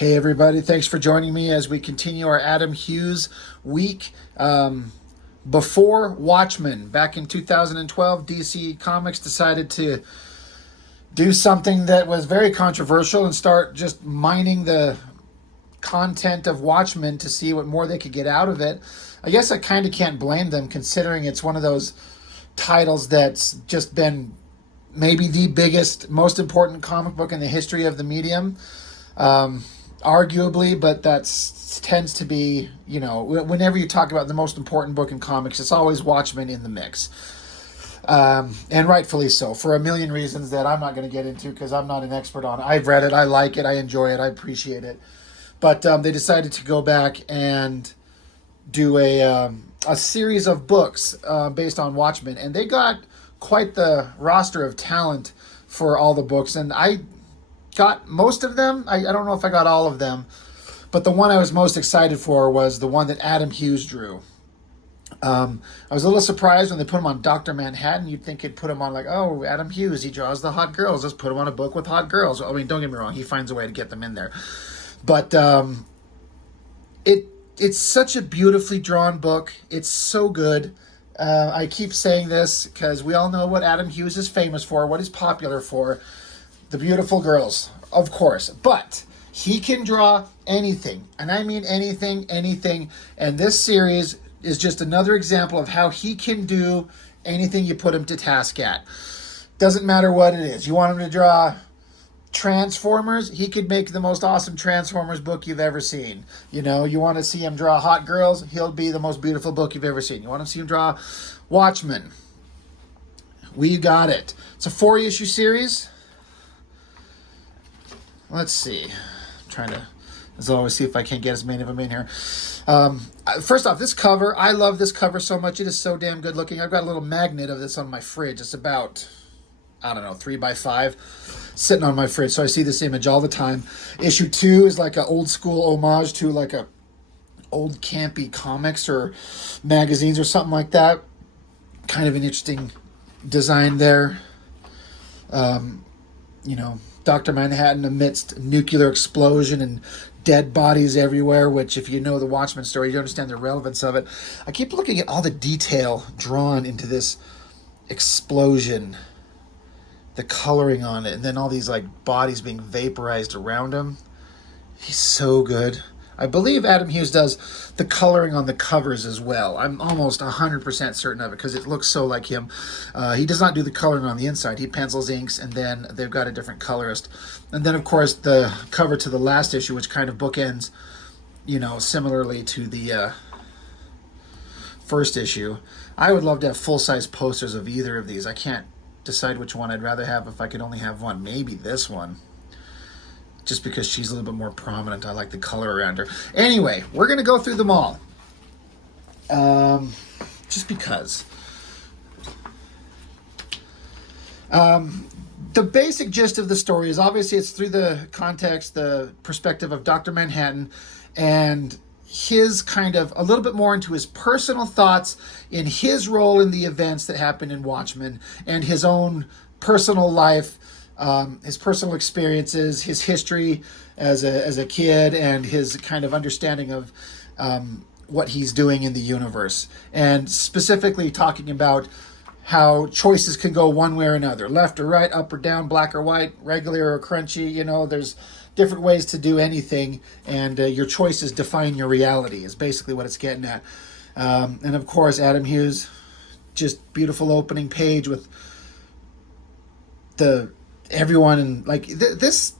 Hey everybody, thanks for joining me as we continue our Adam Hughes week. Before Watchmen, back in 2012, DC Comics decided to do something that was very controversial and start just mining the content of Watchmen to see what more they could get out of it. I guess I kind of can't blame them, considering it's one of those titles that's just been maybe the biggest, most important comic book in the history of the medium. Arguably, but tends to be, whenever you talk about the most important book in comics, it's always Watchmen in the mix. And rightfully so, for a million reasons that I'm not going to get into because I'm not an expert on it. I've read it, I like it, I enjoy it, I appreciate it. But they decided to go back and do a series of books based on Watchmen, and they got quite the roster of talent for all the books, and I got most of them. I don't know if I got all of them, but the one I was most excited for was the one that Adam Hughes drew. I was a little surprised when they put him on Dr. Manhattan. You'd think it'd put him on Adam Hughes, he draws the hot girls. Let's put him on a book with hot girls. I mean, don't get me wrong, he finds a way to get them in there. But it's such a beautifully drawn book. It's so good. I keep saying this because we all know what Adam Hughes is famous for, what he's popular for. The beautiful girls, of course. But he can draw anything. And I mean anything. And this series is just another example of how he can do anything you put him to task at. Doesn't matter what it is. You want him to draw Transformers, he could make the most awesome Transformers book you've ever seen. You want to see him draw hot girls, he'll be the most beautiful book you've ever seen. You want to see him draw Watchmen, we got it. It's a 4-issue series. Let's see. I'm trying to, as always, see if I can't get as many of them in here. First off, this cover. I love this cover so much. It is so damn good looking. I've got a little magnet of this on my fridge. It's about, 3x5, sitting on my fridge. So I see this image all the time. Issue 2 is like an old school homage to like a old campy comics or magazines or something like that. Kind of an interesting design there. Dr. Manhattan amidst nuclear explosion and dead bodies everywhere, which if you know the Watchmen story, you understand the relevance of it. I keep looking at all the detail drawn into this explosion, the coloring on it, and then all these bodies being vaporized around him. He's so good. I believe Adam Hughes does the coloring on the covers as well. I'm almost 100% certain of it because it looks so like him. He does not do the coloring on the inside. He pencils, inks, and then they've got a different colorist. And then, of course, the cover to the last issue, which kind of bookends, similarly to the first issue. I would love to have full-size posters of either of these. I can't decide which one I'd rather have if I could only have one. Maybe this one. Just because she's a little bit more prominent. I like the color around her. Anyway, we're going to go through them all. Just because. The basic gist of the story is obviously it's through the context, the perspective of Dr. Manhattan and his kind of a little bit more into his personal thoughts in his role in the events that happened in Watchmen and his own personal life. His personal experiences, his history as a kid, and his kind of understanding of what he's doing in the universe. And specifically talking about how choices can go one way or another, left or right, up or down, black or white, regular or crunchy. There's different ways to do anything, and your choices define your reality is basically what it's getting at. And of course, Adam Hughes, just beautiful opening page with everyone and this.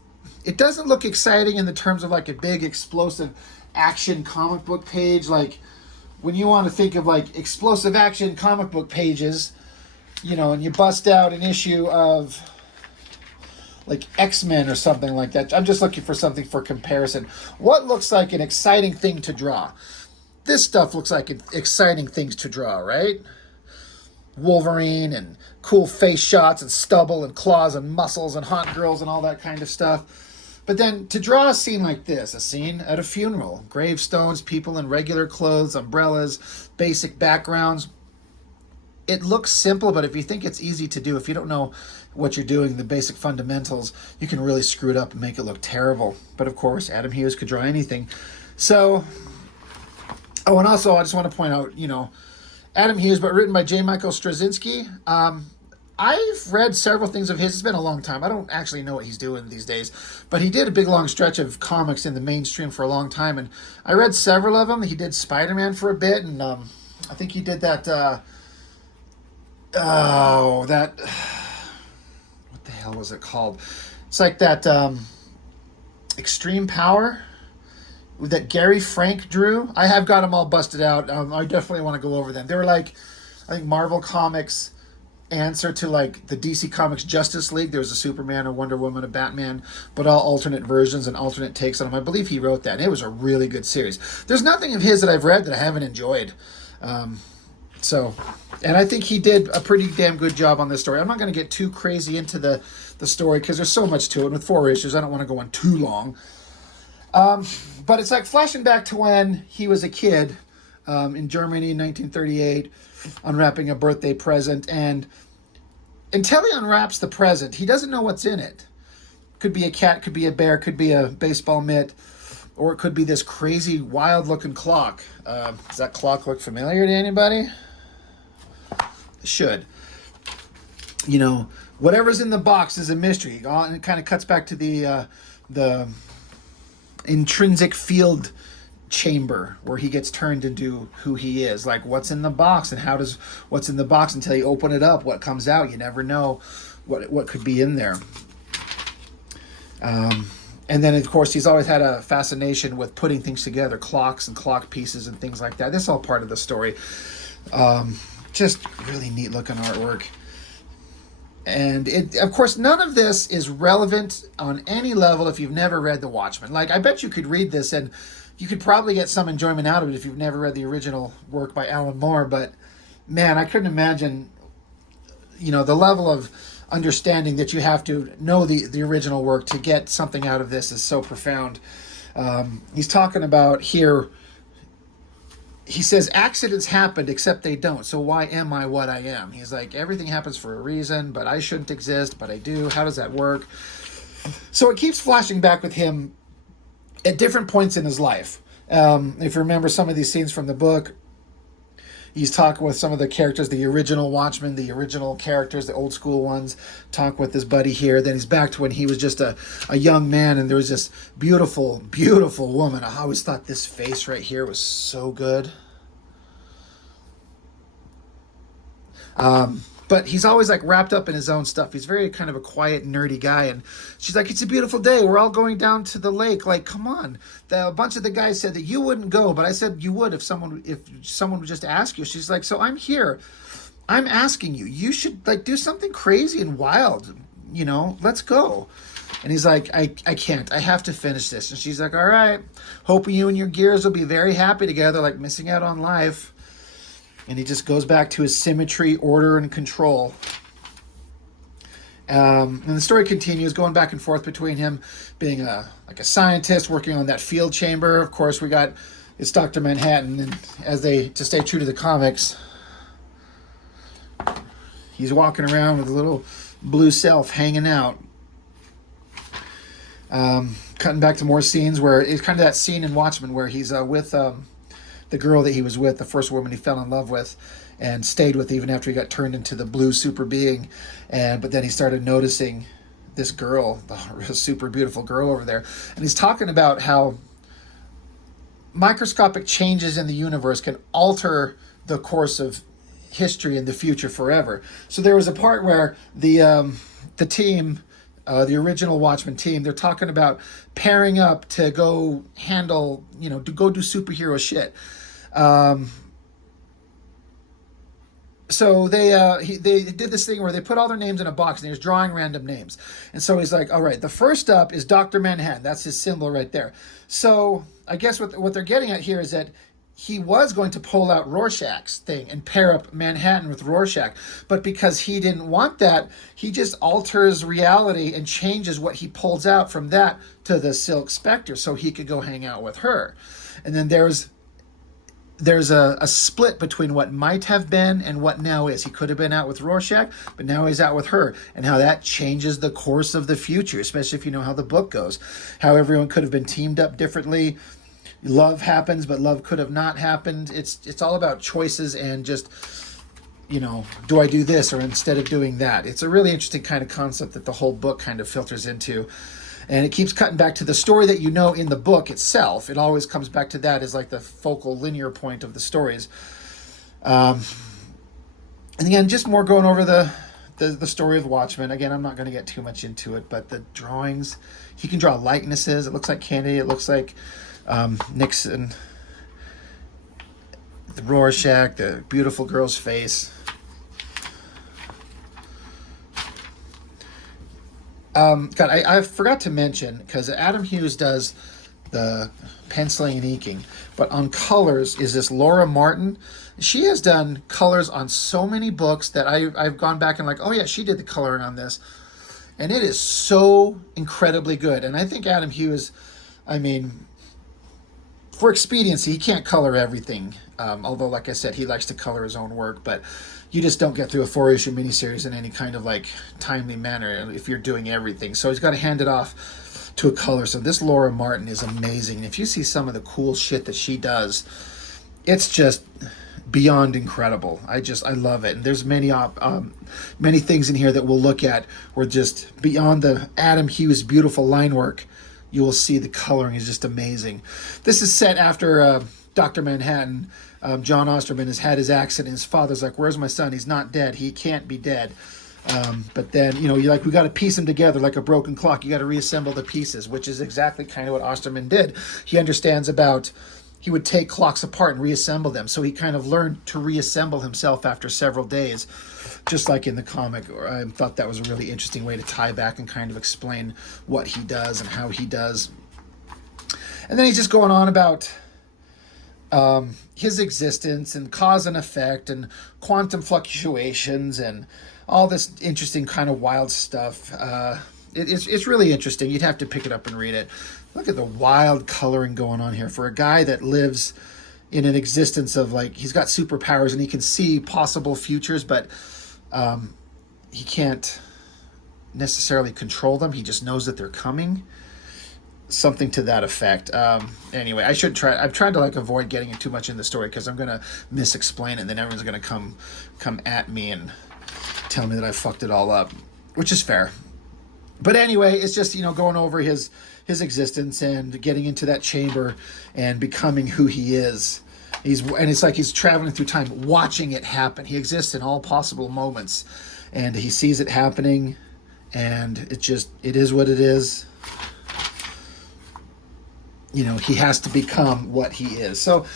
It doesn't look exciting in the terms of a big explosive action comic book page. When you want to think of explosive action comic book pages, and you bust out an issue of X-Men or something like that. I'm just looking for something for comparison. What looks like an exciting thing to draw? This stuff looks like exciting things to draw, right? Wolverine and cool face shots and stubble and claws and muscles and hot girls and all that kind of stuff. But then to draw a scene like this, a scene at a funeral, gravestones, people in regular clothes, umbrellas, basic backgrounds, it looks simple, but if you think it's easy to do, if you don't know what you're doing, the basic fundamentals, you can really screw it up and make it look terrible. But of course, Adam Hughes could draw anything. So, oh, and also I just want to point out, Adam Hughes, but written by J. Michael Straczynski. I've read several things of his. It's been a long time. I don't actually know what he's doing these days, but he did a big long stretch of comics in the mainstream for a long time, and I read several of them. He did Spider-Man for a bit, and I think he did that. What the hell was it called? It's like that Extreme Power that Gary Frank drew. I have got them all busted out. I definitely want to go over them. They were like, I think Marvel Comics answer to like the DC Comics Justice League. There was a Superman, a Wonder Woman, a Batman, but all alternate versions and alternate takes on them. I believe he wrote that, and it was a really good series. There's nothing of his that I've read that I haven't enjoyed. And I think he did a pretty damn good job on this story. I'm not going to get too crazy into the story because there's so much to it. And with 4 issues, I don't want to go on too long. But it's like flashing back to when he was a kid in Germany in 1938, unwrapping a birthday present. And until he unwraps the present, he doesn't know what's in it. Could be a cat, could be a bear, could be a baseball mitt, or it could be this crazy, wild-looking clock. Does that clock look familiar to anybody? It should. Whatever's in the box is a mystery. And it kind of cuts back to the intrinsic field chamber where he gets turned into who he is. Like, what's in the box, and how does what's in the box until you open it up, what comes out? You never know what could be in there. And then, of course, he's always had a fascination with putting things together, clocks and clock pieces and things like that. This is all part of the story. Just really neat looking artwork. And of course, none of this is relevant on any level if you've never read The Watchmen. Like, I bet you could read this and you could probably get some enjoyment out of it if you've never read the original work by Alan Moore. But man, I couldn't imagine, the level of understanding that you have to know the original work to get something out of this is so profound. He's talking about here, he says, accidents happened except they don't. So why am I what I am? He's like, everything happens for a reason, but I shouldn't exist, but I do. How does that work? So it keeps flashing back with him at different points in his life. If you remember some of these scenes from the book, he's talking with some of the characters, the original Watchmen, the original characters, the old school ones, talk with his buddy here. Then he's back to when he was just a young man, and there was this beautiful, beautiful woman. I always thought this face right here was so good. But he's always like wrapped up in his own stuff. He's very kind of a quiet, nerdy guy. And she's like, it's a beautiful day. We're all going down to the lake. Like, come on. A bunch of the guys said that you wouldn't go, but I said you would if someone would just ask you. She's like, so I'm here. I'm asking you. You should like do something crazy and wild. Let's go. And he's like, I can't. I have to finish this. And she's like, all right. Hoping you and your gears will be very happy together, like missing out on life. And he just goes back to his symmetry, order, and control. And the story continues, going back and forth between him being a scientist, working on that field chamber. Of course, it's Dr. Manhattan, and to stay true to the comics, he's walking around with a little blue self hanging out. Cutting back to more scenes where it's kind of that scene in Watchmen where he's with the girl that he was with, the first woman he fell in love with and stayed with even after he got turned into the blue super being. But then he started noticing this girl, the super beautiful girl over there. And he's talking about how microscopic changes in the universe can alter the course of history in the future forever. So there was a part where the team, the original Watchmen team, they're talking about pairing up to go handle, to go do superhero shit. So they did this thing where they put all their names in a box and he was drawing random names. And so he's like, all right, the first up is Dr. Manhattan. That's his symbol right there. So I guess what they're getting at here is that he was going to pull out Rorschach's thing and pair up Manhattan with Rorschach. But because he didn't want that, he just alters reality and changes what he pulls out from that to the Silk Spectre so he could go hang out with her. And then there's there's a split between what might have been and what now is. He could have been out with Rorschach, but now he's out with her, and how that changes the course of the future, especially if you know how the book goes. How everyone could have been teamed up differently. Love happens, but love could have not happened. It's all about choices and just, do I do this or instead of doing that? It's a really interesting kind of concept that the whole book kind of filters into. And it keeps cutting back to the story that you know in the book itself. It always comes back to that as like the focal linear point of the stories. And again, just more going over the story of Watchmen. Again, I'm not going to get too much into it, but the drawings, he can draw likenesses. It looks like Kennedy. It looks like Nixon. The Rorschach, the beautiful girl's face. God, I forgot to mention, because Adam Hughes does the penciling and inking, but on colors is this Laura Martin. She has done colors on so many books that I've gone back and like, oh yeah, she did the coloring on this. And it is so incredibly good. And I think Adam Hughes, for expediency, he can't color everything. Although, like I said, he likes to color his own work, but you just don't get through a 4-issue miniseries in any kind of like timely manner if you're doing everything. So he's got to hand it off to a color. So this Laura Martin is amazing. And if you see some of the cool shit that she does, it's just beyond incredible. I love it. And there's many things in here that we'll look at where just beyond the Adam Hughes beautiful line work, you will see the coloring is just amazing. This is set after Dr. Manhattan. John Osterman has had his accident. His father's like, where's my son? He's not dead. He can't be dead. But then, we got to piece them together like a broken clock. You got to reassemble the pieces, which is exactly kind of what Osterman did. He understands he would take clocks apart and reassemble them. So he kind of learned to reassemble himself after several days, just like in the comic. I thought that was a really interesting way to tie back and kind of explain what he does and how he does. And then he's just going on about his existence and cause and effect and quantum fluctuations and all this interesting kind of wild stuff. It's really interesting. You'd have to pick it up and read it. Look at the wild coloring going on here for a guy that lives in an existence of like, he's got superpowers and he can see possible futures, but he can't necessarily control them. He just knows that they're coming. Something to that effect. Anyway, I've tried to like avoid getting too much in the story because I'm going to misexplain it and then everyone's going to come at me and tell me that I fucked it all up, which is fair. But anyway, it's just, going over his existence and getting into that chamber and becoming who he is. It's like he's traveling through time, watching it happen. He exists in all possible moments and he sees it happening and it is what it is. He has to become what he is. So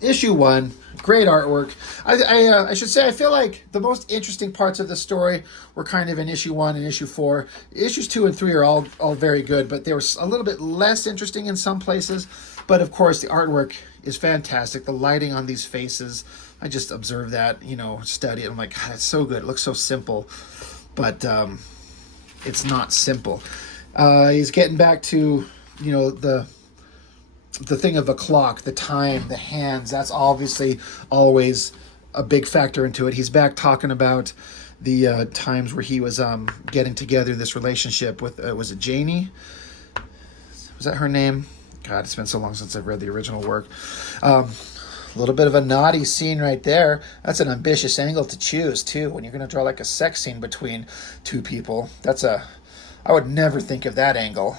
issue 1, great artwork. I should say, I feel like the most interesting parts of the story were kind of in issue 1 and issue 4. Issues 2 and 3 are all very good, but they were a little bit less interesting in some places. But of course, the artwork is fantastic. The lighting on these faces, I just observed that, study it. I'm like, God, it's so good. It looks so simple, but it's not simple. He's getting back to, the thing of the clock, the time, the hands. That's obviously always a big factor into it. He's back talking about the times where he was getting together this relationship with, was it Janie? Was that her name? God, it's been so long since I've read the original work. A little bit of a naughty scene right there. That's an ambitious angle to choose too, when you're going to draw like a sex scene between two people. I would never think of that angle.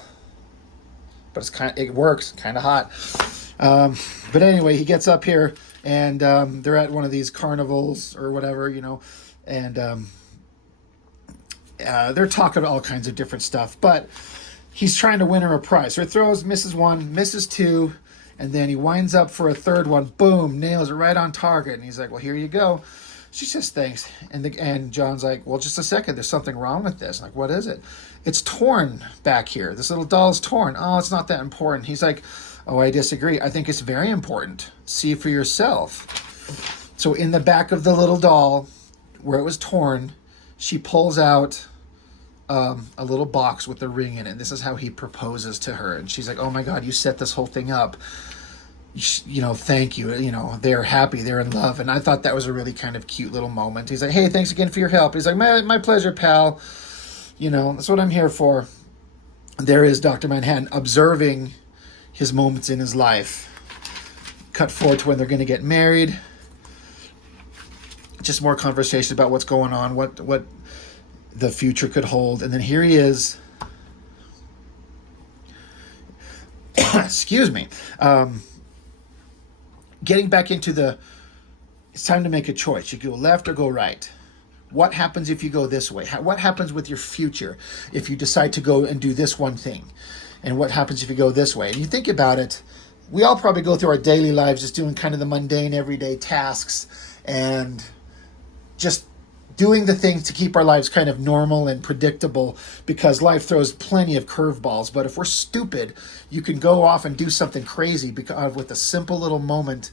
But it works, kind of hot. But anyway, he gets up here and they're at one of these carnivals or whatever, and they're talking about all kinds of different stuff. But he's trying to win her a prize. So he throws, misses 1, misses 2, and then he winds up for a third one. Boom, nails it right on target. And he's like, well, here you go. She says, thanks. And John's like, well, just a second. There's something wrong with this. I'm like, what is it? It's torn back here. This little doll's torn. Oh, it's not that important. He's like, oh, I disagree. I think it's very important. See for yourself. So in the back of the little doll, where it was torn, she pulls out a little box with a ring in it. And this is how he proposes to her. And she's like, oh my God, you set this whole thing up. thank you. They're happy, they're in love. And I thought that was a really kind of cute little moment. He's like, hey, thanks again for your help. He's like, my pleasure, pal. That's what I'm here for. There is Dr. Manhattan observing his moments in his life. Cut forward to when they're going to get married. Just more conversation about what's going on, what the future could hold. And then here he is. Excuse me. Getting back into it's time to make a choice. You go left or go right. What happens if you go this way? What happens with your future if you decide to go and do this one thing? And what happens if you go this way? And you think about it, we all probably go through our daily lives just doing kind of the mundane everyday tasks and just doing the things to keep our lives kind of normal and predictable, because life throws plenty of curveballs. But if we're stupid, you can go off and do something crazy with a simple little moment,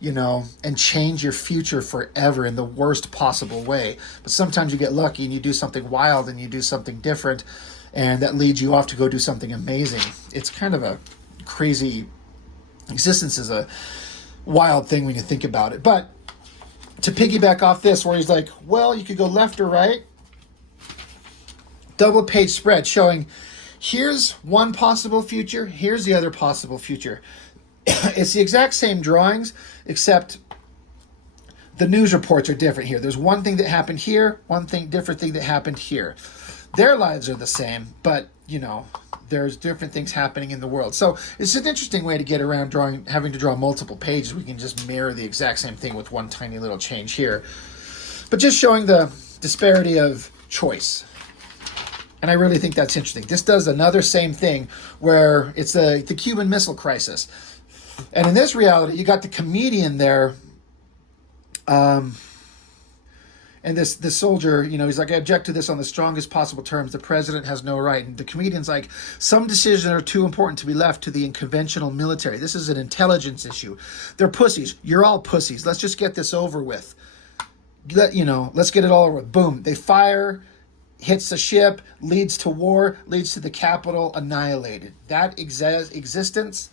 and change your future forever in the worst possible way. But sometimes you get lucky and you do something wild and you do something different, and that leads you off to go do something amazing. It's kind of a crazy existence, is a wild thing when you think about it. But to piggyback off this, where he's like, well, you could go left or right. Double page spread showing here's one possible future, here's the other possible future. It's the exact same drawings, except the news reports are different here. There's one thing that happened here, different thing that happened here. Their lives are the same, but, there's different things happening in the world. So it's an interesting way to get around having to draw multiple pages. We can just mirror the exact same thing with one tiny little change here. But just showing the disparity of choice. And I really think that's interesting. This does another same thing where it's the Cuban Missile Crisis. And in this reality, you got the comedian there, and this soldier, he's like, I object to this on the strongest possible terms. The president has no right. And the comedian's like, some decisions are too important to be left to the conventional military. This is an intelligence issue. They're pussies. You're all pussies. Let's just get this over with. Let's get it all over with. Boom. They fire, hits the ship, leads to war, leads to the capital annihilated. That existence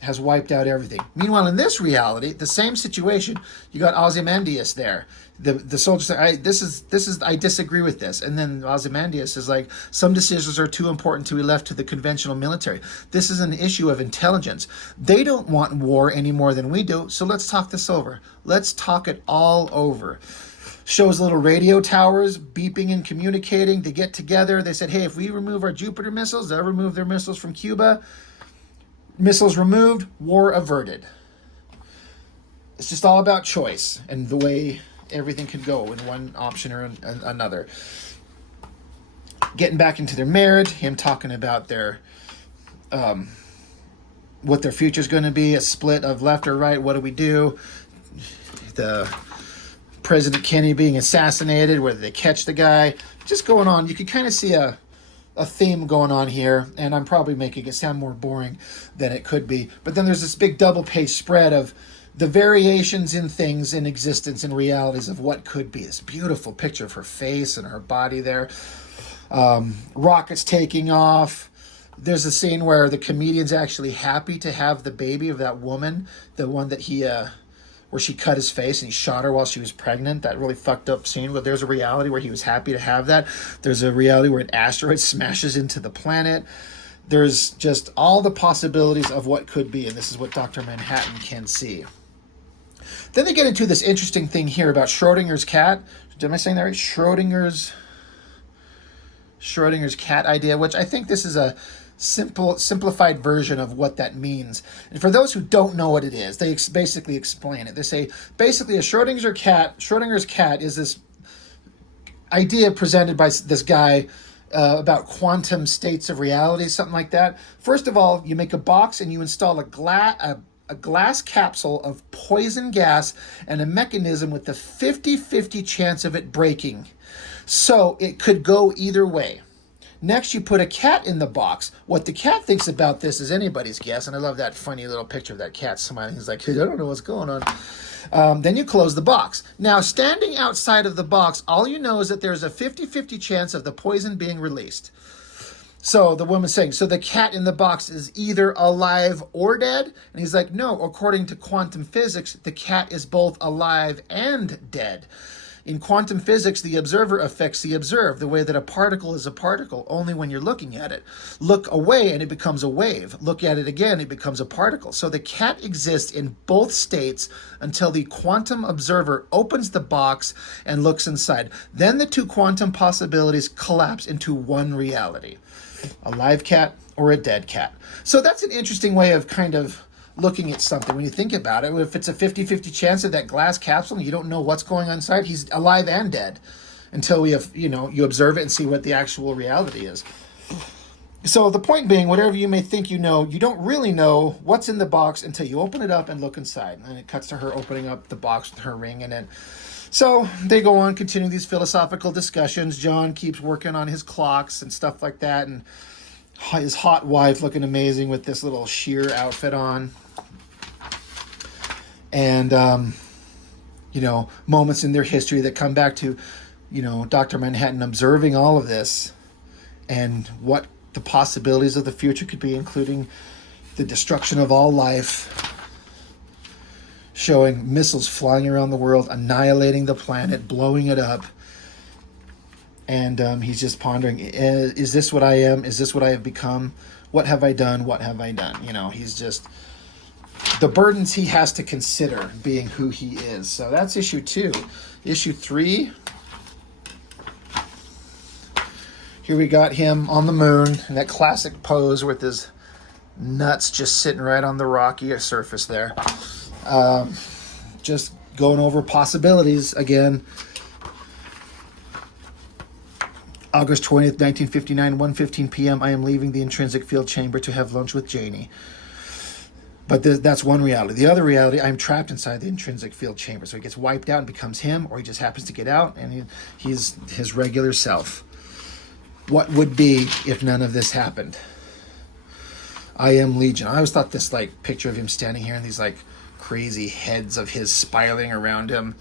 has wiped out everything. Meanwhile, in this reality, the same situation, you got Ozymandias there. The soldier said, I disagree with this. And then Ozymandias is like, some decisions are too important to be left to the conventional military. This is an issue of intelligence. They don't want war any more than we do, so let's talk this over. Let's talk it all over. Shows little radio towers beeping and communicating. They get together. They said, hey, if we remove our Jupiter missiles, they'll remove their missiles from Cuba. Missiles removed, war averted. It's just all about choice and the way everything can go in one option or another. Getting back into their marriage, him talking about their what their future is going to be, a split of left or right. What do we do? The President Kennedy being assassinated, whether they catch the guy, just going on. You can kind of see a theme going on here, and I'm probably making it sound more boring than it could be. But then there's this big double page spread of the variations in things in existence and realities of what could be. This beautiful picture of her face and her body there. Rockets taking off. There's a scene where the comedian's actually happy to have the baby of that woman, the one that where she cut his face and he shot her while she was pregnant. That really fucked up scene. But there's a reality where he was happy to have that. There's a reality where an asteroid smashes into the planet. There's just all the possibilities of what could be. And this is what Dr. Manhattan can see. Then they get into this interesting thing here about Schrodinger's cat. Am I saying that right? Schrodinger's cat idea, which I think this is a simplified version of what that means. And for those who don't know what it is, they basically explain it. They say, basically, a Schrodinger's cat is this idea presented by this guy about quantum states of reality, something like that. First of all, you make a box and you install a glass capsule of poison gas and a mechanism with the 50-50 chance of it breaking. So it could go either way. Next, you put a cat in the box. What the cat thinks about this is anybody's guess, and I love that funny little picture of that cat smiling. He's like, hey, I don't know what's going on. Then you close the box. Now, standing outside of the box, all you know is that there's a 50-50 chance of the poison being released. So the woman's saying, so the cat in the box is either alive or dead? And he's like, no, according to quantum physics, the cat is both alive and dead. In quantum physics, the observer affects the observed, the way that a particle is a particle only when you're looking at it. Look away and it becomes a wave. Look at it again, it becomes a particle. So the cat exists in both states until the quantum observer opens the box and looks inside. Then the two quantum possibilities collapse into one reality. A live cat or a dead cat. So that's an interesting way of kind of looking at something when you think about it. If it's a 50-50 chance of that glass capsule and you don't know what's going on inside, he's alive and dead until we have, you observe it and see what the actual reality is. So the point being, whatever you may think you know, you don't really know what's in the box until you open it up and look inside. And it cuts to her opening up the box with her ring in it. So they go on, continue these philosophical discussions. John keeps working on his clocks and stuff like that. And his hot wife looking amazing with this little sheer outfit on. And, moments in their history that come back to, Dr. Manhattan observing all of this and what the possibilities of the future could be, including the destruction of all life, showing missiles flying around the world, annihilating the planet, blowing it up. And he's just pondering, is this what I am? Is this what I have become? What have I done? What have I done? He's just... the burdens he has to consider being who he is. So that's issue 2. Issue 3. Here we got him on the moon in that classic pose with his nuts just sitting right on the rocky surface there. Just going over possibilities again. August 20th, 1959, 1:15 p.m. I am leaving the intrinsic field chamber to have lunch with Janie. But that's one reality. The other reality, I'm trapped inside the intrinsic field chamber. So he gets wiped out and becomes him, or he just happens to get out and he's his regular self. What would be if none of this happened? I am Legion. I always thought this picture of him standing here and these crazy heads of his spiraling around him.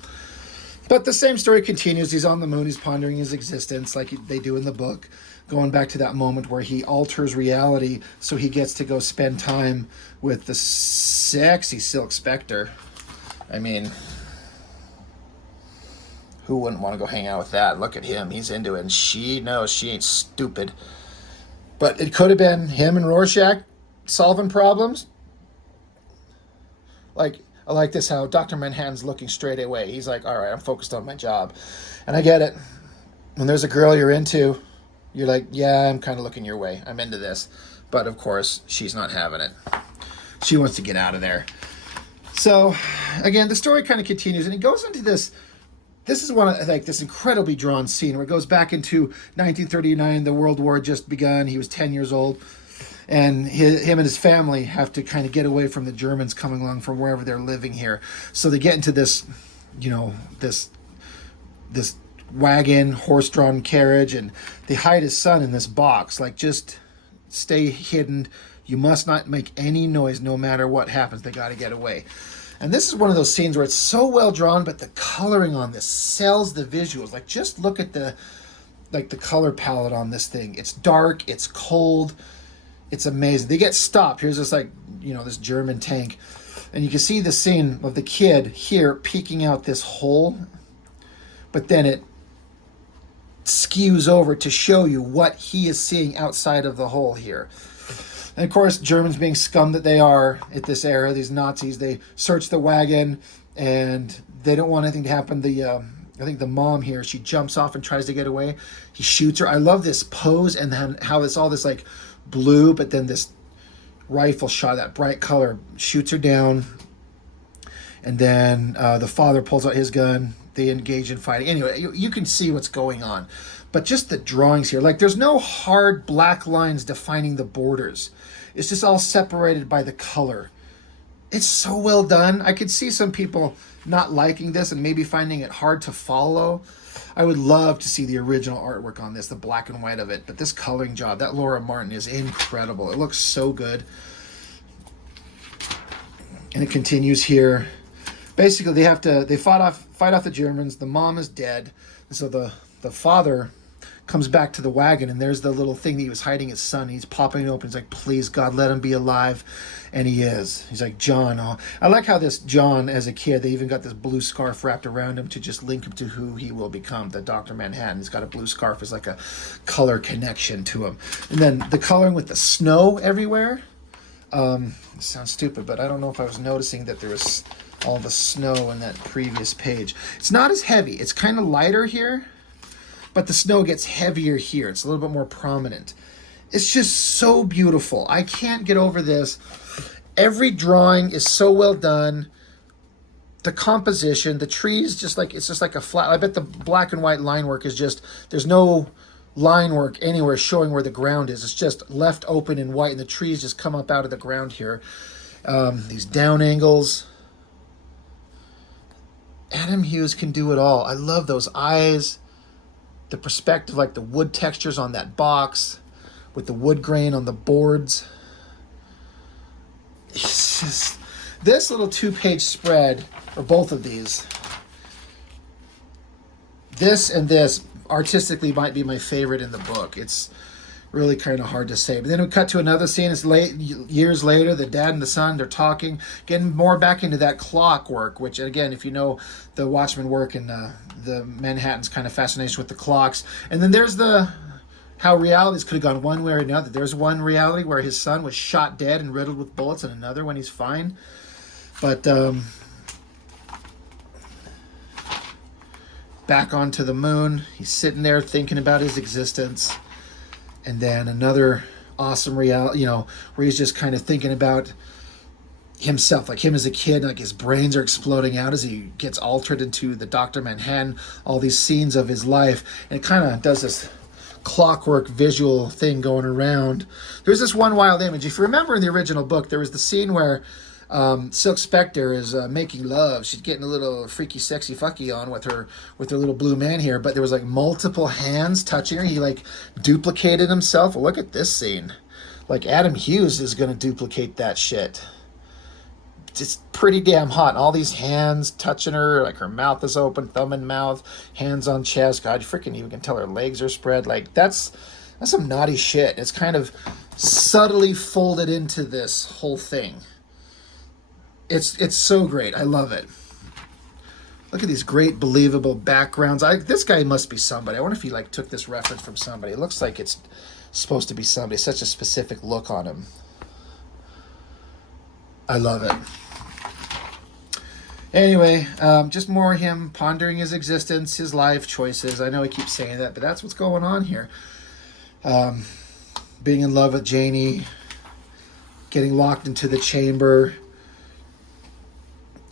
But the same story continues. He's on the moon. He's pondering his existence like they do in the book. Going back to that moment where he alters reality so he gets to go spend time with the sexy Silk Spectre. I mean, who wouldn't want to go hang out with that? Look at him. He's into it. And she knows she ain't stupid. But it could have been him and Rorschach solving problems. I like this, how Dr. Manhattan's looking straight away. He's like, all right, I'm focused on my job. And I get it. When there's a girl you're into, you're like, yeah, I'm kind of looking your way. I'm into this. But, of course, she's not having it. She wants to get out of there. So, again, the story kind of continues. And it goes into this. This is one of, this incredibly drawn scene where it goes back into 1939. The World War had just begun. He was 10 years old. And him and his family have to kind of get away from the Germans coming along from wherever they're living here. So they get into this, this wagon, horse-drawn carriage, and they hide his son in this box. Just stay hidden. You must not make any noise no matter what happens. They got to get away. And this is one of those scenes where it's so well drawn, but the coloring on this sells the visuals. Just look at the color palette on this thing. It's dark, it's cold. It's amazing. They get stopped. Here's this this German tank. And you can see the scene of the kid here peeking out this hole. But then it skews over to show you what he is seeing outside of the hole here. And of course, Germans being scum that they are at this era, these Nazis, they search the wagon and they don't want anything to happen. I think the mom here, she jumps off and tries to get away. He shoots her. I love this pose and then how it's all this blue, but then this rifle shot, that bright color, shoots her down. And then the father pulls out his gun. They engage in fighting. Anyway, you can see what's going on. But just the drawings here, there's no hard black lines defining the borders. It's just all separated by the color. It's so well done. I could see some people not liking this and maybe finding it hard to follow. I would love to see the original artwork on this, the black and white of it. But this coloring job, that Laura Martin is incredible. It looks so good. And it continues here. Basically, they fight off the Germans. The mom is dead. And so the father comes back to the wagon, and there's the little thing that he was hiding his son. He's popping it open. He's like, please, God, let him be alive. And he is. He's like, John. Oh. I like how this John, as a kid, they even got this blue scarf wrapped around him to just link him to who he will become, the Dr. Manhattan. He's got a blue scarf as like a color connection to him. And then the coloring with the snow everywhere. It sounds stupid, but I don't know if I was noticing that there was all the snow in that previous page. It's not as heavy. It's kind of lighter here, but the snow gets heavier here. It's a little bit more prominent. It's just so beautiful. I can't get over this. Every drawing is so well done. The composition, the trees, it's just like a flat. I bet the black and white line work is just, there's no line work anywhere showing where the ground is. It's just left open in white, and the trees just come up out of the ground here. These down angles. Adam Hughes can do it all. I love those eyes, the perspective, like the wood textures on that box with the wood grain on the boards. It's just, this little 2-page spread, or both of these, this and this artistically might be my favorite in the book. It's really kind of hard to say. But then we cut to another scene. It's years later. The dad and the son, they're talking, getting more back into that clockwork, which, again, if you know the Watchmen work and the Manhattan's kind of fascination with the clocks. And then there's how realities could have gone one way or another. There's one reality where his son was shot dead and riddled with bullets, and another when he's fine. But back onto the moon, he's sitting there thinking about his existence. And then another awesome reality, where he's just kind of thinking about himself, like him as a kid, like his brains are exploding out as he gets altered into the Dr. Manhattan, all these scenes of his life. And it kind of does this clockwork visual thing going around. There's this one wild image. If you remember in the original book, there was the scene where Silk Spectre is making love. She's getting a little freaky, sexy fucky on with her little blue man here, but there was like multiple hands touching her. He like duplicated himself. Well, look at this scene. Like Adam Hughes is going to duplicate that shit. It's pretty damn hot. All these hands touching her, like her mouth is open, thumb in mouth, hands on chest. God, you freaking even can tell her legs are spread. Like that's some naughty shit. It's kind of subtly folded into this whole thing. It's so great. I love it. Look at these great believable backgrounds. This guy must be somebody. I wonder if he like took this reference from somebody. It looks like it's supposed to be somebody. Such a specific look on him. I love it. Anyway, just more him pondering his existence, his life choices. I know he keeps saying that, but that's what's going on here. Being in love with Janie, getting locked into the chamber.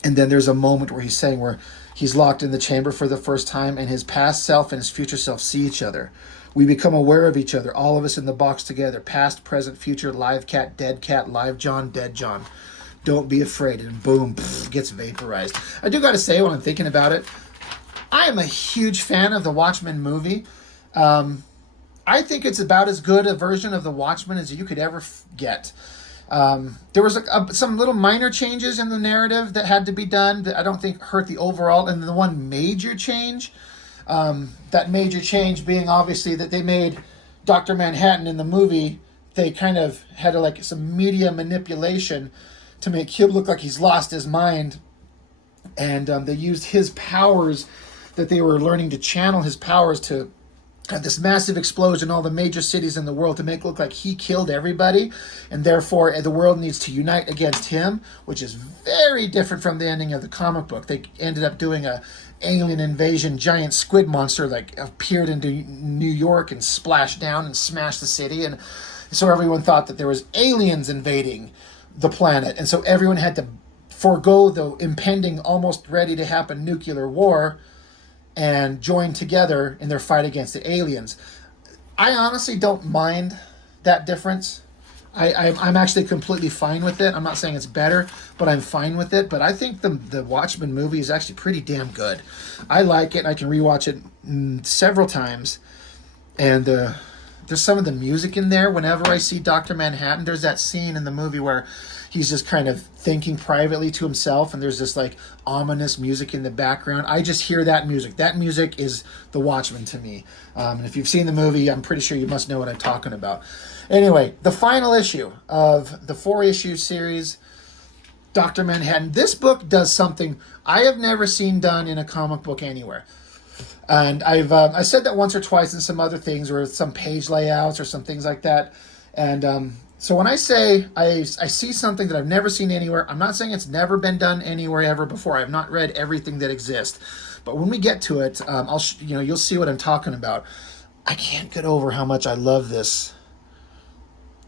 And then there's a moment where he's saying where he's locked in the chamber for the first time, and his past self and his future self see each other. We become aware of each other, all of us in the box together. Past, present, future, live cat, live John, dead John. Don't be afraid. And boom, gets vaporized. I do got to say, when I'm thinking about it, I am a huge fan of the Watchmen movie. I think it's about as good a version of the Watchmen as you could ever get. There was some little minor changes in the narrative that had to be done that I don't think hurt the overall. And the one major change, that major change being obviously that they made Dr. Manhattan in the movie, they kind of had some media manipulation to make him look like he's lost his mind. And they used his powers that they were learning to channel his powers to had this massive explosion in all the major cities in the world to make it look like he killed everybody, and therefore the world needs to unite against him, which is very different from the ending of the comic book. They ended up doing a alien invasion, giant squid monster appeared into New York and splashed down and smashed the city, and so everyone thought that there was aliens invading the planet, and so everyone had to forego the impending, almost ready to happen nuclear war and join together in their fight against the aliens. I honestly don't mind that difference. I'm actually completely fine with it. I'm not saying it's better, but I'm fine with it. But I think the Watchmen movie is actually pretty damn good. I like it. I can rewatch it several times. And there's some of the music in there. Whenever I see Dr. Manhattan, there's that scene in the movie where he's just kind of thinking privately to himself, and there's this like ominous music in the background. I just hear that music. That music is the Watchmen to me. And if you've seen the movie, I'm pretty sure you must know what I'm talking about. Anyway, the final issue of the 4-issue series, Dr. Manhattan. This book does something I have never seen done in a comic book anywhere. And I said that once or twice in some other things, or some page layouts or some things like that. And so when I say I see something that I've never seen anywhere, I'm not saying it's never been done anywhere ever before. I've not read everything that exists. But when we get to it, you'll see what I'm talking about. I can't get over how much I love this.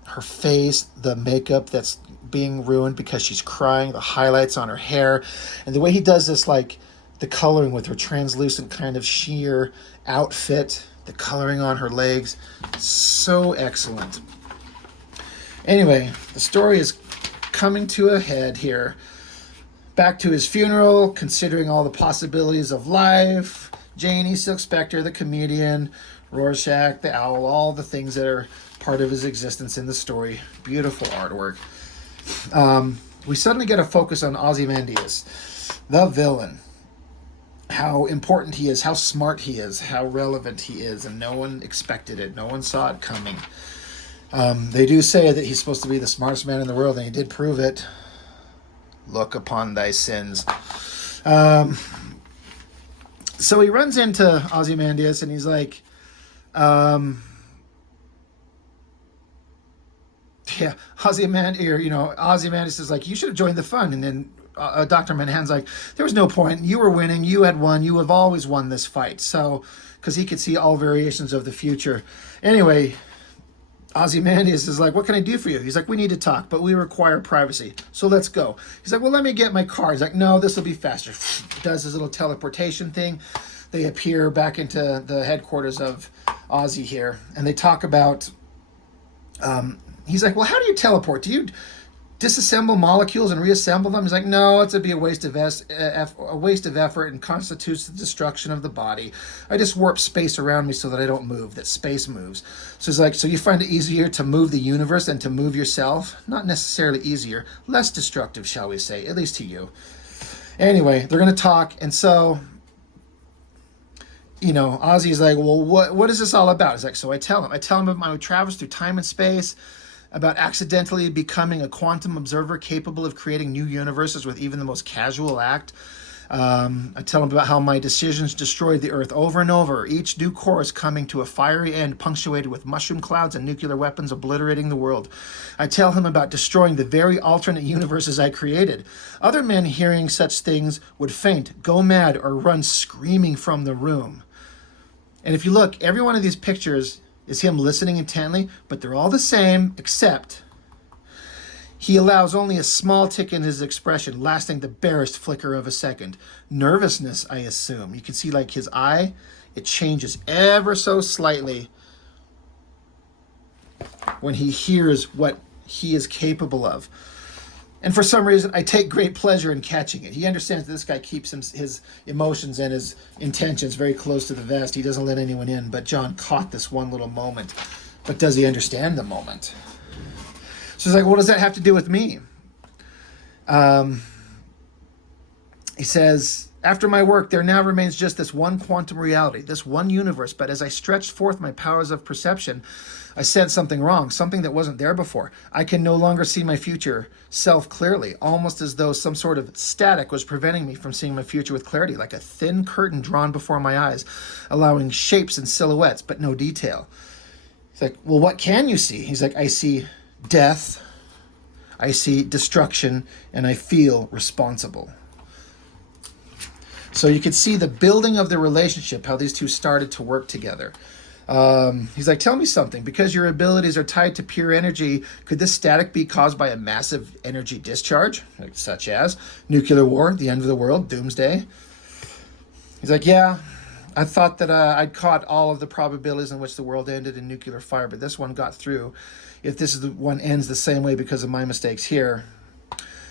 Her face, the makeup that's being ruined because she's crying, the highlights on her hair, and the way he does this, like the coloring with her translucent kind of sheer outfit, the coloring on her legs, so excellent. Anyway, the story is coming to a head here. Back to his funeral, considering all the possibilities of life, Janie, Silk Spectre, the comedian, Rorschach, the owl, all the things that are part of his existence in the story. Beautiful artwork. We suddenly get a focus on Ozymandias, the villain. How important he is, how smart he is, how relevant he is, and no one expected it. No one saw it coming. They do say that he's supposed to be the smartest man in the world, and he did prove it. Look upon thy sins. So he runs into Ozymandias, and he's like, Ozymandias is like, you should have joined the fund. And then Dr. Manhattan's like, there was no point. You were winning. You had won. You have always won this fight. So, because he could see all variations of the future. Anyway, Ozymandias is like, what can I do for you? He's like, we need to talk, but we require privacy. So let's go. He's like, well, let me get my car. He's like, no, this will be faster. Does his little teleportation thing. They appear back into the headquarters of Ozzy here. And they talk about, he's like, well, how do you teleport? Do you disassemble molecules and reassemble them? He's like, no, it'd be a waste of effort and constitutes the destruction of the body. I just warp space around me so that I don't move, that space moves. So he's like, so you find it easier to move the universe than to move yourself? Not necessarily easier, less destructive, shall we say, at least to you. Anyway, they're going to talk, and so, Ozzy's like, well, what is this all about? He's like, so I tell him about my travels through time and space, about accidentally becoming a quantum observer capable of creating new universes with even the most casual act. I tell him about how my decisions destroyed the Earth over and over, each new course coming to a fiery end punctuated with mushroom clouds and nuclear weapons obliterating the world. I tell him about destroying the very alternate universes I created. Other men hearing such things would faint, go mad, or run screaming from the room. And if you look, every one of these pictures is him listening intently, but they're all the same, except he allows only a small tick in his expression, lasting the barest flicker of a second. Nervousness, I assume. You can see like his eye, it changes ever so slightly when he hears what he is capable of. And for some reason, I take great pleasure in catching it. He understands that this guy keeps his emotions and his intentions very close to the vest. He doesn't let anyone in. But John caught this one little moment. But does he understand the moment? So he's like, what does that have to do with me? He says, after my work, there now remains just this one quantum reality, this one universe. But as I stretched forth my powers of perception, I sensed something wrong, something that wasn't there before. I can no longer see my future self clearly, almost as though some sort of static was preventing me from seeing my future with clarity, like a thin curtain drawn before my eyes, allowing shapes and silhouettes, but no detail. He's like, well, what can you see? He's like, I see death, I see destruction, and I feel responsible. So you could see the building of the relationship, how these two started to work together. He's like, tell me something. Because your abilities are tied to pure energy, could this static be caused by a massive energy discharge, such as nuclear war, the end of the world, doomsday? He's like, yeah, I thought that I'd caught all of the probabilities in which the world ended in nuclear fire, but this one got through. If this is the one ends the same way because of my mistakes here.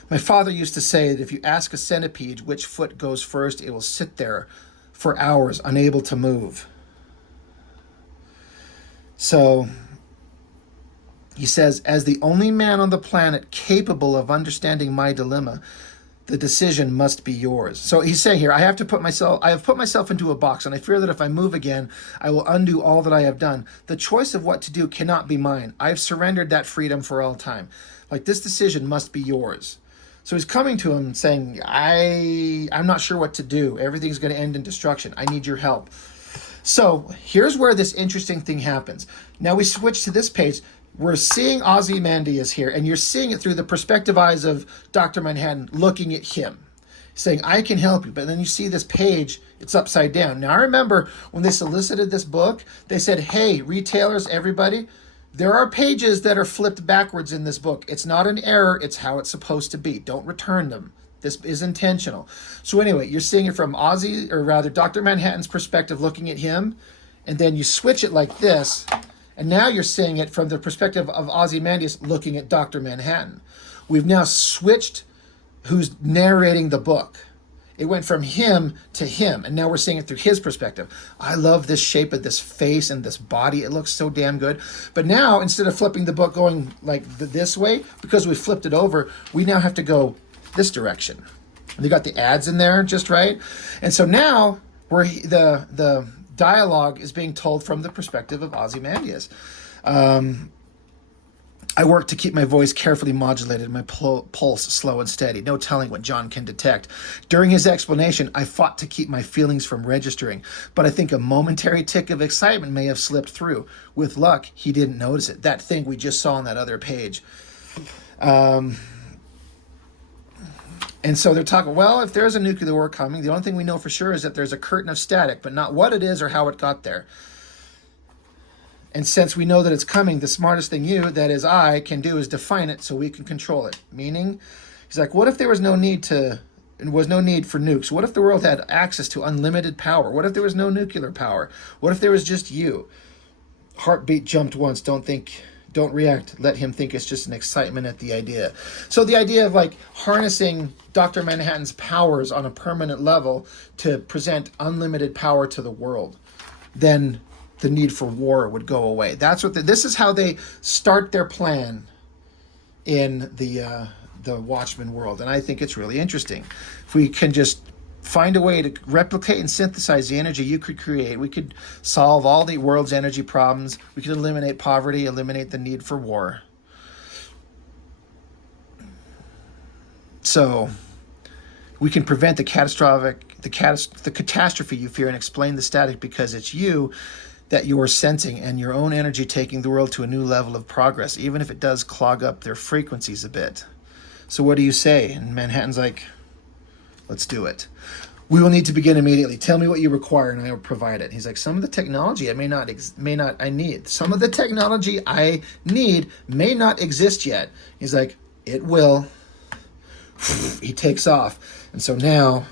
My father used to say that if you ask a centipede which foot goes first, it will sit there for hours, unable to move. So he says, as the only man on the planet capable of understanding my dilemma, the decision must be yours. So he's saying here, I have put myself into a box, and I fear that if I move again, I will undo all that I have done. The choice of what to do cannot be mine. I've surrendered that freedom for all time. Like, this decision must be yours. So he's coming to him saying, I'm not sure what to do. Everything's going to end in destruction. I need your help. So here's where this interesting thing happens. Now we switch to this page. We're seeing Ozymandias here, and you're seeing it through the perspective eyes of Dr. Manhattan looking at him, saying, I can help you. But then you see this page, it's upside down. Now, I remember when they solicited this book, they said, hey, retailers, everybody, there are pages that are flipped backwards in this book. It's not an error. It's how it's supposed to be. Don't return them. This is intentional. So anyway, you're seeing it from Dr. Manhattan's perspective looking at him, and then you switch it like this, and now you're seeing it from the perspective of Ozymandias looking at Dr. Manhattan. We've now switched who's narrating the book. It went from him to him, and now we're seeing it through his perspective. I love this shape of this face and this body. It looks so damn good. But now, instead of flipping the book going like this way, because we flipped it over, we now have to go this direction. And they got the ads in there just right. And so now the dialogue is being told from the perspective of Ozymandias. I work to keep my voice carefully modulated, my pulse slow and steady. No telling what John can detect. During his explanation, I fought to keep my feelings from registering, but I think a momentary tick of excitement may have slipped through. With luck, he didn't notice it. That thing we just saw on that other page. And so they're talking, well, if there's a nuclear war coming, the only thing we know for sure is that there's a curtain of static, but not what it is or how it got there. And since we know that it's coming, the smartest thing you, that is I, can do is define it so we can control it. Meaning, he's like, what if there was no need for nukes? What if the world had access to unlimited power? What if there was no nuclear power? What if there was just you? Heartbeat jumped once. Don't react. Let him think it's just an excitement at the idea. So the idea of like harnessing Dr. Manhattan's powers on a permanent level to present unlimited power to the world, then the need for war would go away. This is how they start their plan in the Watchmen world, and I think it's really interesting. If we can just find a way to replicate and synthesize the energy you could create, we could solve all the world's energy problems. We could eliminate poverty, eliminate the need for war. So we can prevent the catastrophe you fear and explain the static because it's you that you are sensing and your own energy taking the world to a new level of progress, even if it does clog up their frequencies a bit. So what do you say? And Manhattan's like, let's do it. We will need to begin immediately. Tell me what you require and I will provide it. He's like, some of the technology I need. Some of the technology I need may not exist yet. He's like, it will. He takes off. And so now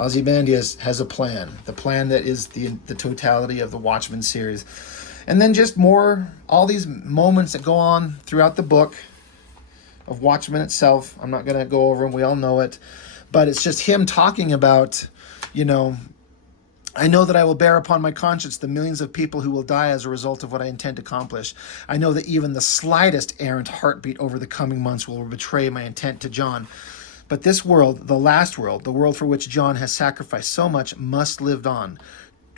Ozymandias has a plan. The plan that is the totality of the Watchmen series. And then just all these moments that go on throughout the book of Watchmen itself. I'm not going to go over them. We all know it. But it's just him talking about, I know that I will bear upon my conscience the millions of people who will die as a result of what I intend to accomplish. I know that even the slightest errant heartbeat over the coming months will betray my intent to John. But this world, the last world, the world for which John has sacrificed so much, must live on.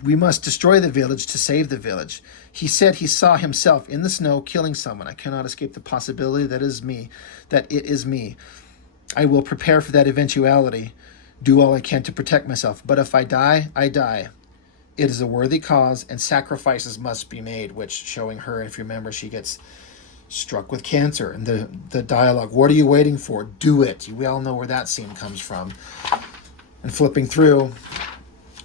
We must destroy the village to save the village. He said he saw himself in the snow killing someone. I cannot escape the possibility that it is me. I will prepare for that eventuality, do all I can to protect myself. But if I die, I die. It is a worthy cause, and sacrifices must be made, which, showing her, if you remember, she gets struck with cancer. And the dialogue, what are you waiting for? Do it. We all know where that scene comes from. And flipping through,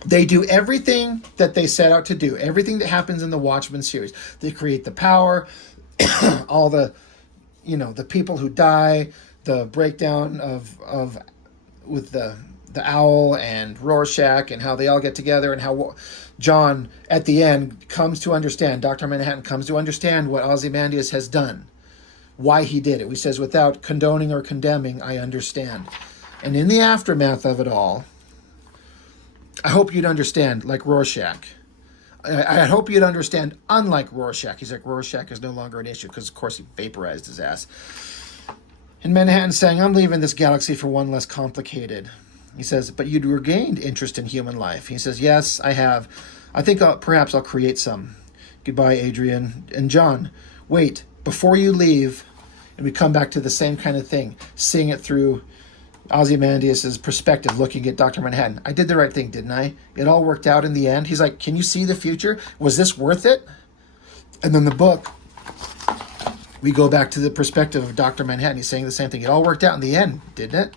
they do everything that they set out to do, everything that happens in the Watchmen series. They create the power, all the people who die, the breakdown with the owl and Rorschach and how they all get together and how John at the end comes to understand, Dr. Manhattan comes to understand what Ozymandias has done, why he did it. He says, without condoning or condemning, I understand. And in the aftermath of it all, I hope you'd understand, like Rorschach, I hope you'd understand, unlike Rorschach. He's like, Rorschach is no longer an issue because, of course, he vaporized his ass. And Manhattan's saying, I'm leaving this galaxy for one less complicated. He says, but you'd regained interest in human life. He says, yes, I have. I think perhaps I'll create some. Goodbye, Adrian. And John, wait, before you leave, and we come back to the same kind of thing, seeing it through Ozymandias' perspective, looking at Dr. Manhattan. I did the right thing, didn't I? It all worked out in the end. He's like, can you see the future? Was this worth it? And then the book, we go back to the perspective of Dr. Manhattan. He's saying the same thing. It all worked out in the end, didn't it?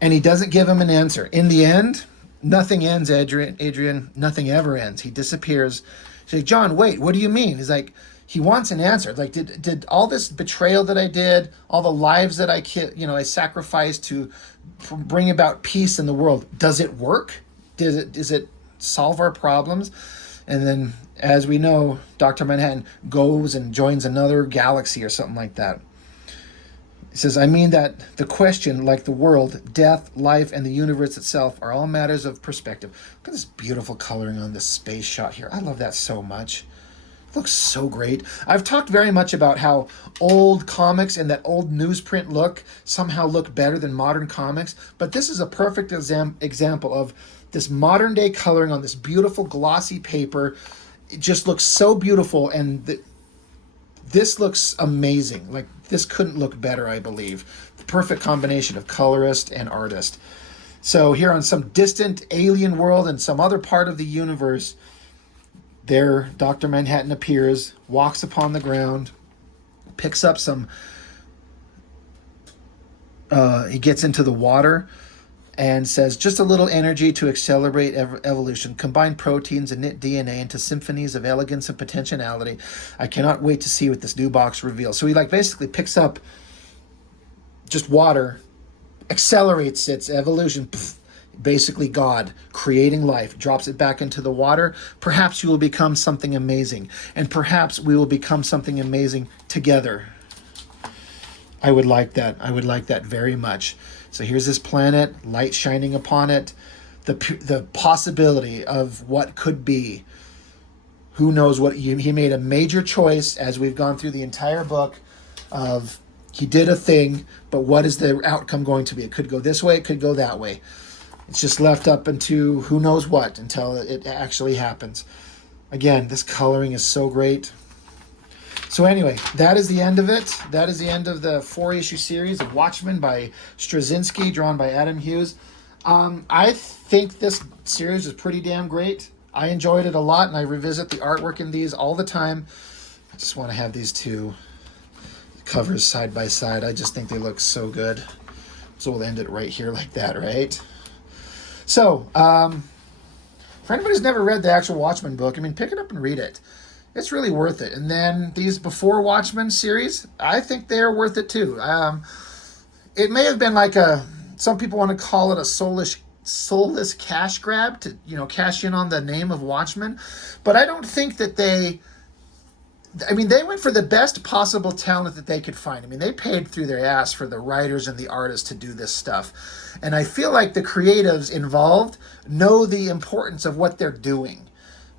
And he doesn't give him an answer. In the end, nothing ends, Adrian. Nothing ever ends. He disappears. He's like, John, wait, what do you mean? He's like, he wants an answer. Like, did all this betrayal that I did, all the lives that I sacrificed to bring about peace in the world, does it work? Does it solve our problems? And then, as we know, Dr. Manhattan goes and joins another galaxy or something like that. He says, I mean that the question, like the world, death, life, and the universe itself, are all matters of perspective. Look at this beautiful coloring on this space shot here. I love that so much. It looks so great. I've talked very much about how old comics and that old newsprint look somehow look better than modern comics. But this is a perfect example of this modern day coloring on this beautiful glossy paper. It just looks so beautiful, and this looks amazing. Like, this couldn't look better, I believe. The perfect combination of colorist and artist. So here on some distant alien world in some other part of the universe, there Dr. Manhattan appears, walks upon the ground, picks up some, he gets into the water and says, just a little energy to accelerate evolution, combine proteins and knit DNA into symphonies of elegance and potentiality. I cannot wait to see what this new box reveals. So he basically picks up just water, accelerates its evolution, basically God creating life, drops it back into the water. Perhaps you will become something amazing, and perhaps we will become something amazing together. I would like that. I would like that very much. So here's this planet, light shining upon it, the possibility of what could be. Who knows what he made a major choice as we've gone through the entire book of he did a thing, but what is the outcome going to be? It could go this way, it could go that way. It's just left up into who knows what until it actually happens. Again, this coloring is so great. So anyway, that is the end of it. That is the end of the 4-issue series of Watchmen by Straczynski, drawn by Adam Hughes. I think this series is pretty damn great. I enjoyed it a lot, and I revisit the artwork in these all the time. I just want to have these two covers side by side. I just think they look so good. So we'll end it right here like that, right? So, for anybody who's never read the actual Watchmen book, I mean, pick it up and read it. It's really worth it. And then these Before Watchmen series, I think they're worth it too. It may have been like some people want to call it a soulless cash grab to, cash in on the name of Watchmen. But I don't think that they went for the best possible talent that they could find. I mean, they paid through their ass for the writers and the artists to do this stuff. And I feel like the creatives involved know the importance of what they're doing.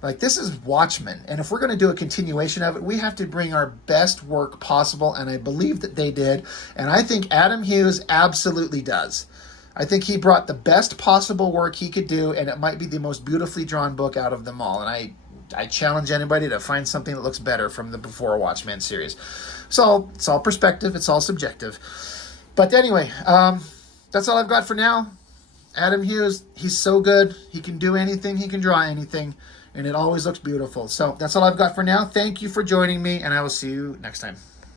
Like, this is Watchmen, and if we're going to do a continuation of it, we have to bring our best work possible, and I believe that they did, and I think Adam Hughes absolutely does. I think he brought the best possible work he could do, and it might be the most beautifully drawn book out of them all, and I challenge anybody to find something that looks better from the Before Watchmen series. So, it's all perspective, it's all subjective. But anyway, that's all I've got for now. Adam Hughes, he's so good. He can do anything, he can draw anything. And it always looks beautiful. So that's all I've got for now. Thank you for joining me, and I will see you next time.